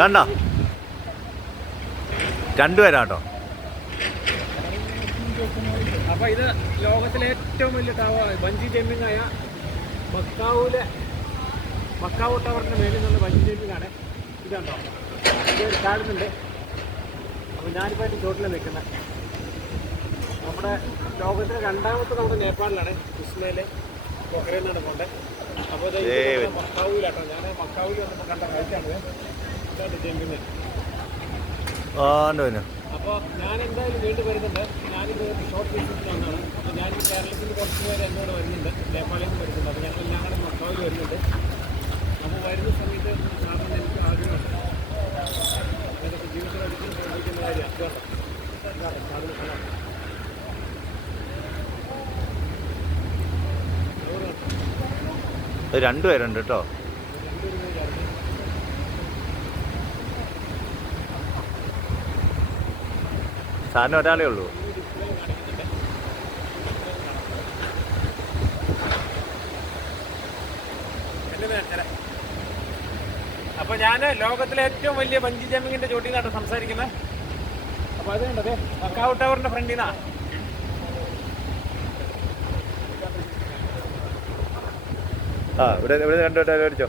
കണ്ടോ? രണ്ടുപേരാട്ടോ. അപ്പൊ ഇത് ലോകത്തിലെ ഏറ്റവും വലിയ ടവർ ബഞ്ചി ജമ്പിംഗ് ആയ മക്കാവൂലെ മക്കാവൂ ടവറിന്റെ മേലിൽ നിന്നുള്ള ബഞ്ചി ജമ്പിംഗ് ആണ്. ഇതുണ്ടോ ഇത് ചാടുന്നുണ്ട് അപ്പൊ ഞാനിപ്പോ അതിന്റെ ചോട്ടിൽ നിൽക്കുന്നത് നമ്മുടെ ലോകത്തിലെ രണ്ടാമത്തെ നമ്മുടെ നേപ്പാളിലാണ് കുസ്മയിലെ പൊഖരയിലാണ് പോകേണ്ടത് അപ്പോൾ. മക്കാവൂലാട്ടോ. ഞാൻ മക്കാവൂൽ വന്നപ്പോൾ കണ്ട കാഴ്ചയാണ്. ആണ്ട് പിന്നെ. അപ്പോൾ ഞാൻ എന്തായാലും വീണ്ടും വരുന്നുണ്ട്. ഞാനിത് ഷോർട്ട് വിസിറ്റിന് വന്നതാണ് അപ്പോൾ ഞാൻ കേരളത്തിൽ കുറച്ച് പേര് എന്നോട് വരുന്നുണ്ട്. നേപ്പാളിൽ നിന്ന് വരുന്നുണ്ട്. അപ്പോൾ ഞങ്ങൾ ഞങ്ങളുടെ മക്കാവിൽ വരുന്നുണ്ട്. അപ്പോൾ വരുന്ന സമയത്ത് സാറിന് എനിക്ക് ആഗ്രഹമുണ്ട് അതൊക്കെ ജീവിതത്തിൽ ഒരിക്കലും സംഭവിക്കുന്ന കാര്യം. അതുകൊണ്ടോ സാറിന് കാണാം രണ്ടുപേരുണ്ട് കേട്ടോ. സാറിന് ഒരാളേ ഉള്ളൂ. അപ്പോൾ ഞാൻ ലോകത്തിലെ ഏറ്റവും വലിയ ബഞ്ചി ജമ്പിങ്ങിന്റെ ചോട്ടിൽ നിന്നാണ് സംസാരിക്കുന്നത് അപ്പോൾ അത് കണ്ടത് മക്കാവ് ടവറിന്റെ ഫ്രണ്ടിൽ നിന്നാണ് ആ ഇവിടെ ഇവിടെ രണ്ടു രണ്ടുപേരും അടിച്ചോ.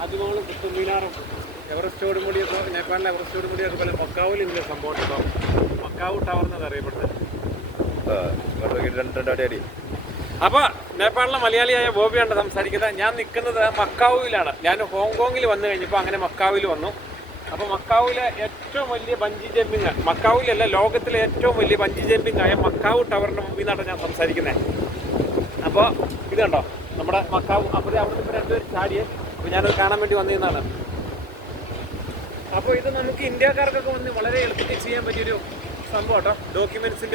താജ്മഹലും കുത്തുബ് മിനാറും. എവറസ്റ്റോട് കൂടിയൊക്കെ നേപ്പാളിലെ എവറസ്റ്റോട് കൂടിയൊക്കെ അതുപോലെ മക്കാവിൽ ഇതിന്റെ സംഭവം ഉണ്ടോ മക്കാവ് ടവർ എന്നത് അറിയപ്പെടുന്നത്. അപ്പോൾ നേപ്പാളിലെ മലയാളിയായ ബോബിയാണ് സംസാരിക്കുന്നത്. ഞാൻ നിൽക്കുന്നത് മക്കാവിലാണ് ഞാൻ ഹോങ്കോങ്ങിൽ വന്നു കഴിഞ്ഞപ്പോൾ അങ്ങനെ മക്കാവിൽ വന്നു. അപ്പോൾ മക്കാവിലെ ഏറ്റവും വലിയ ബഞ്ചി ജമ്പിങ് മക്കാവിലല്ല ലോകത്തിലെ ഏറ്റവും വലിയ ബഞ്ചി ജമ്പിങ് ആയ മക്കാവ് ടവറിന്റെ മുമ്പിൽ നിന്നാണ് ഞാൻ സംസാരിക്കുന്നത്. അപ്പോൾ ഇത് കണ്ടോ? നമ്മുടെ മക്കാവ് അപ്പോൾ അവിടെ നിന്ന് രണ്ടുപേർ ചാടിയേ. അപ്പോൾ ഞാനത് കാണാൻ വേണ്ടി വന്നിരുന്നതാണ് അപ്പോൾ ഇത് നമുക്ക് ഇന്ത്യക്കാർക്കൊക്കെ വന്ന് വളരെ എളുപ്പത്തിൽ ചെയ്യാൻ പറ്റിയൊരു സംഭവം കേട്ടോ. ഡോക്യുമെന്റ്സിന്റെ